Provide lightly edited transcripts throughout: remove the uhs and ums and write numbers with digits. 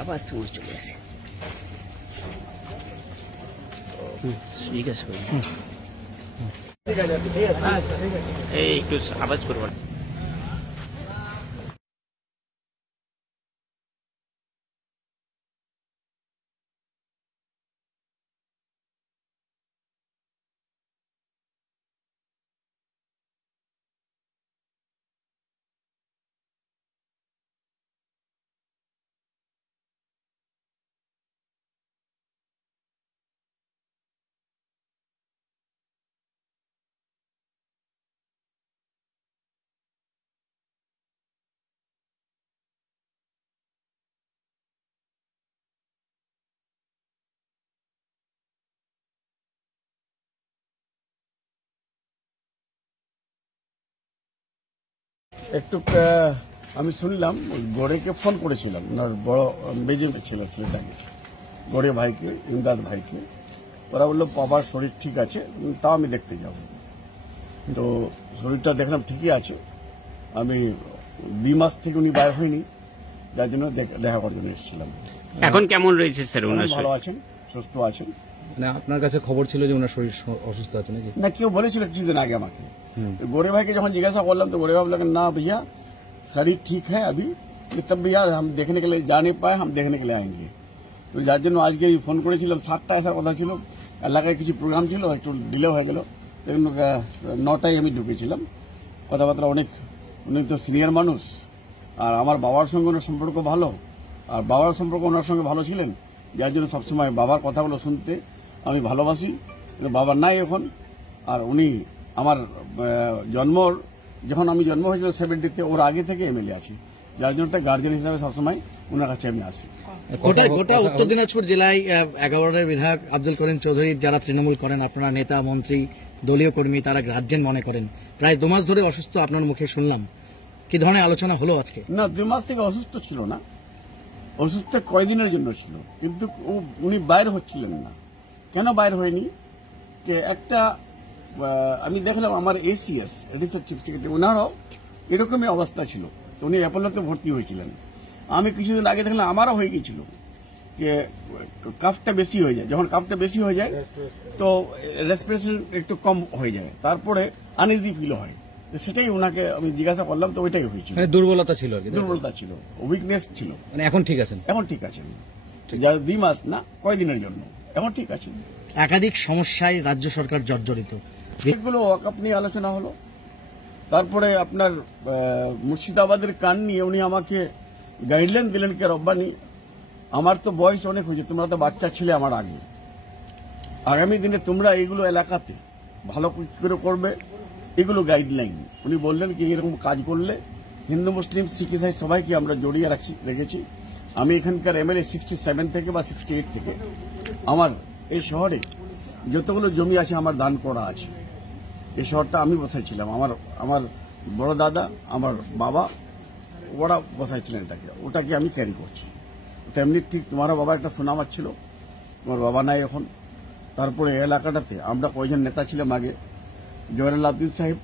আওয়াজ তো চলে আসে। ঠিক আছে, এই একটু আওয়াজ করবো। একটু আমি শুনলাম গড়েকে ফোন করেছিলাম, ওনার বড় মেজর ছিল ছেলেটাকে, গড়ে ভাইকে, ইমদাদ ভাইকে। ওরা বললো বাবার শরীর ঠিক আছে, তাও আমি দেখতে যাব। তো শরীরটা দেখলাম ঠিকই আছে। আমি 2 মাস থেকে উনি বাইরে হয়নি, যার জন্য দেখা করার জন্য এসেছিলাম। এখন কেমন রয়েছে স্যার? ভালো আছেন, সুস্থ আছেন। না, আপনার কাছে খবর ছিল যে ওনার শরীর অসুস্থ আছে নাকি? না, কেউ বলেছিল কিছুদিন আগে আমাকে। गोरे भाई के जब जिज्ञासा करलाम तो गोरे भाई बोला ना भैया शरीर ठीक है अभी, तब भैया हम देखने के लिए जा नहीं पाए, हम देखने के लिए आएंगे। तो যার জন্য আজকে ফোন করেছিলাম 7টা আসার কথা ছিল, এলাকায় কিছু প্রোগ্রাম ছিল, একটু ডিলে হয়ে গেল। 9টায় আমি ঢুকেছিলাম। কথাবার্তা অনেক, উনি তো সিনিয়র মানুষ, আর আমার বাবার সঙ্গে ওনার সম্পর্ক ভালো, আর বাবার সম্পর্ক ওনার সঙ্গে ভালো ছিলেন, যার জন্য সবসময় বাবার কথাগুলো শুনতে আমি ভালোবাসি। বাবার নাই এখন, আর উনি আমার যখন আমি জন্ম হয়েছিল 70-তে, ওর আগে থেকে এমএলএ আছি, যার জন্য একটা গার্জেন হিসাবে সবসময় ওনার কাছে আমি আসি। গোটা উত্তর দিনাজপুর জেলায় 11 বিধায়ক আব্দুল করিম চৌধুরী যারা তৃণমূল করেন, আপনারা নেতা মন্ত্রী দলীয় কর্মী, তারা গার্জেন মনে করেন। প্রায় 2 মাস ধরে অসুস্থ আপনার মুখে শুনলাম, কি ধরনের আলোচনা হলো আজকে? না, 2 মাস থেকে অসুস্থ ছিল না, অসুস্থ কয়দিনের জন্য ছিল, কিন্তু উনি বাইরে হচ্ছিলেন না। কেন বাইরে হয়নি? একটা আমি দেখলাম আমার এসিএস এডিশনাল চিফ সেক্রেটারি, ওনারও এরকমই অবস্থা ছিল, তো উনি অ্যাপোলোতে ভর্তি হয়েছিলেন। আমি কিছুদিন আগে দেখলাম আমারও হয়ে গিয়েছিল, যে কাফটা বেশি হয়ে যায়, যখন কাফটা বেশি হয়ে যায় তো রেসপিরেশন একটু কম হয়ে যায়, তারপরে আনইজি ফিল হয়। সেটাই ওনাকে আমি জিজ্ঞাসা করলাম, তো ওইটাই হয়েছিল। দুর্বলতা ছিল, দুর্বলতা ছিল, উইকনেস ছিল। মানে এখন ঠিক আছেন? এখন ঠিক আছেন, 2 মাস না, কয়দিনের জন্য এখন ঠিক আছেন। একাধিক সমস্যায় রাজ্য সরকার জর্জরিত, এগুলো ওয়াকআপ নিয়ে আলোচনা হলো। তারপরে আপনার মুর্শিদাবাদের কান নিয়ে উনি আমাকে গাইডলাইন দিলেন, কে রব্বানি আমার তো বয়স অনেক হয়েছে, তোমরা তো বাচ্চা ছিলে আমার আগে, আগামী দিনে তোমরা এইগুলো এলাকাতে ভালো করে করবে, এগুলো গাইডলাইন উনি বললেন কি এরকম কাজ করলে হিন্দু মুসলিম শিখ ইসাই সবাইকে আমরা জড়িয়ে রেখেছি। আমি এখানকার এমএলএ 67 থেকে বা 68 থেকে। আমার এই শহরে যতগুলো জমি আছে আমার দান করা আছে। এই শহরটা আমি বসাইছিলাম, আমার বড় দাদা, আমার বাবা, ওরা বসাইছিলেন এটাকে, ওটাকে আমি ক্যারি করছি। তেমনি ঠিক তোমার বাবা একটা সুনামার ছিল, তোমার বাবা নাই এখন। তারপরে এলাকাটাতে আমরা কয়েকজন নেতা ছিলাম আগে, জয়নাল আব্দিন সাহেব,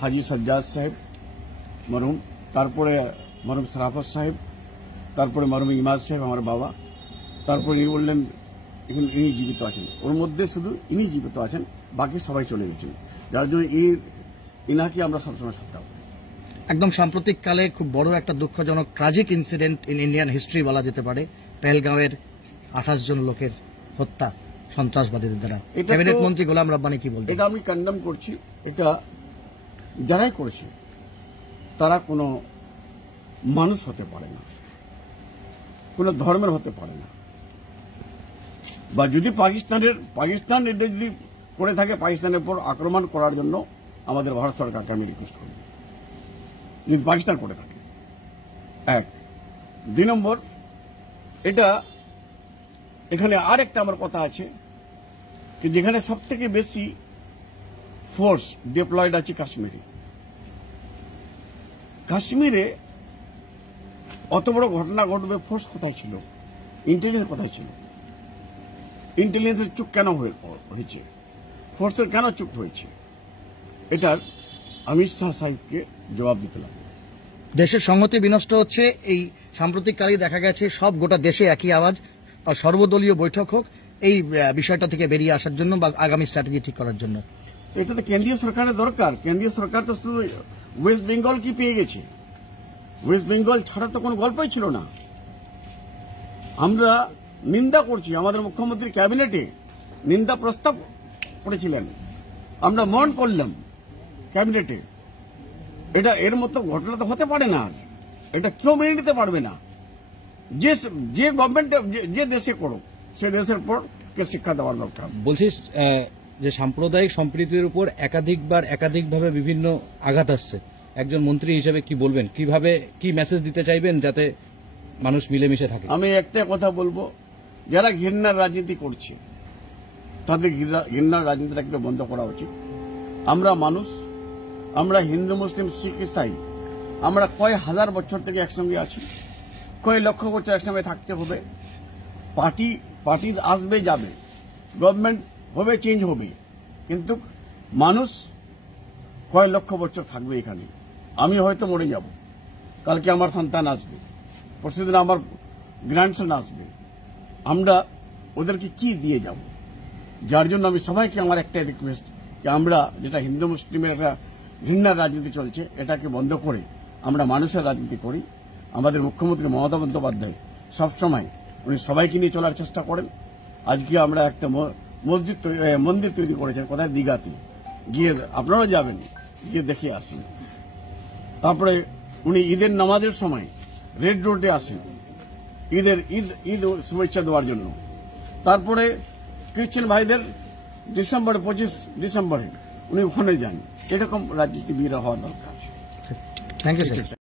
হাজি সজ্জাদ সাহেব মরহুম, তারপরে মরহুম সরাফত সাহেব, তারপরে মরহুম ইমাদ সাহেব আমার বাবা, তারপরে ইনি বললেন এখন ইনি জীবিত আছেন, ওর মধ্যে শুধু ইনি জীবিত আছেন, বাকি সবাই চলে গেছেন, যার জন্য ইনাকে আমরা সবসময় সাথে। একদম সাম্প্রতিককালে খুব বড় একটা দুঃখজনক tragic incident in Indian history বলা যেতে পারে, পেহেলগাঁওয়ের 28 জন লোকের হত্যা সন্ত্রাসবাদীদের দ্বারা। ক্যাবিনেট মন্ত্রী গোলাম রব্বানী কি বলবেন? এটা আমি কন্ডেম করছি। এটা যারাই করেছে তারা কোনো মানুষ হতে পারে না, কোনো ধর্মের হতে পারে না, বা যদি পাকিস্তান এটা যদি করে থাকে, পাকিস্তানের উপর আক্রমণ করার জন্য আমাদের ভারত সরকারকে আমি রিকোয়েস্ট করব, যদি পাকিস্তান করে থাকে। 1 2 নম্বর, এটা এখানে আর একটা আমার কথা আছে, যেখানে সব থেকে বেশি ফোর্স ডিপ্লয়েড আছে কাশ্মীরে অত বড় ঘটনা ঘটবে, ফোর্স কোথায় ছিল? ইন্টেলিজেন্স কোথায় ছিল? ইন্টেলিজেন্সের চুপ কেন হয়েছে? ফোর্সের কেন চুপ হয়েছে? এটার অমিত শাহ সাহেবকে জবাব দিতে লাগবে। দেশের সংহতি বিনষ্ট হচ্ছে, এই সাম্প্রতিককালে দেখা গেছে সব গোটা দেশে একই আওয়াজ, সর্বদলীয় বৈঠক হোক এই বিষয়টা থেকে বেরিয়ে আসার জন্য বা আগামী স্ট্র্যাটেজি ঠিক করার জন্য। এটা তো কেন্দ্রীয় সরকারের দরকার। কেন্দ্রীয় সরকার তো শুধু ওয়েস্ট বেঙ্গল কি পেয়ে গেছে, ওয়েস্ট বেঙ্গল ছাড়া তো কোনো গল্পই ছিল না। আমরা নিন্দা করছি, আমাদের মুখ্যমন্ত্রী ক্যাবিনেটে নিন্দা প্রস্তাব করেছিলেন, আমরা মন করলাম ক্যাবিনেটে। এটা এর মতো ঘটনা তো হতে পারে না, এটা কেউ মেনে নিতে পারবে না। যে গভর্নমেন্ট যে দেশে করো সে দেশের পর কে শিক্ষা দেওয়ার দরকার। বলছিস যে সাম্প্রদায়িক সম্প্রীতির উপর একাধিকভাবে বিভিন্ন আঘাত আসছে, একজন মন্ত্রী হিসেবে কি বলবেন, কিভাবে কি মেসেজ দিতে চাইবেন যাতে মানুষ মিলেমিশে থাকে? আমি একটা কথা বলবো, যারা ঘৃণার রাজনীতি করছে তাদের ঘৃণার রাজনীতিটা একটু বন্ধ করা উচিত। আমরা মানুষ, আমরা হিন্দু মুসলিম শিখ ইসাই, আমরা কয় হাজার বছর থেকে একসঙ্গে আছি, কয় লক্ষ বছর একসঙ্গে থাকতে হবে। পার্টি আসবে যাবে, গভর্নমেন্ট হবে, চেঞ্জ হবে, কিন্তু মানুষ কয় লক্ষ বছর থাকবে এখানে। আমি হয়তো মরে যাব, কালকে আমার সন্তান আসবে, পরশুদিন আমার গ্র্যান্ডসন আসবে, আমরা ওদেরকে কি দিয়ে যাব? যার জন্য আমি সবাইকে আমার একটা রিকোয়েস্ট, যে আমরা যেটা হিন্দু মুসলিমের একটা ঘৃণার রাজনীতি চলছে এটাকে বন্ধ করে আমরা মানুষের রাজনীতি করি। আমাদের মুখ্যমন্ত্রী মমতা বন্দ্যোপাধ্যায় সবসময় উনি সবাইকে নিয়ে চলার চেষ্টা করেন। আজকে আমরা একটা মন্দির তৈরি করেছেন কোথায়, দীঘাতে, গিয়ে আপনারাও যাবেন, গিয়ে দেখে আসুন। তারপরে উনি ঈদের নামাজের সময় রেড রোডে আসেন ঈদ শুভেচ্ছা দেওয়ার জন্য। তারপরে খ্রিস্টান ভাইদের 25 ডিসেম্বরে উনি ওখানে যান। এরকম রাজনীতিবিদ হওয়া দরকার। Thank you sir.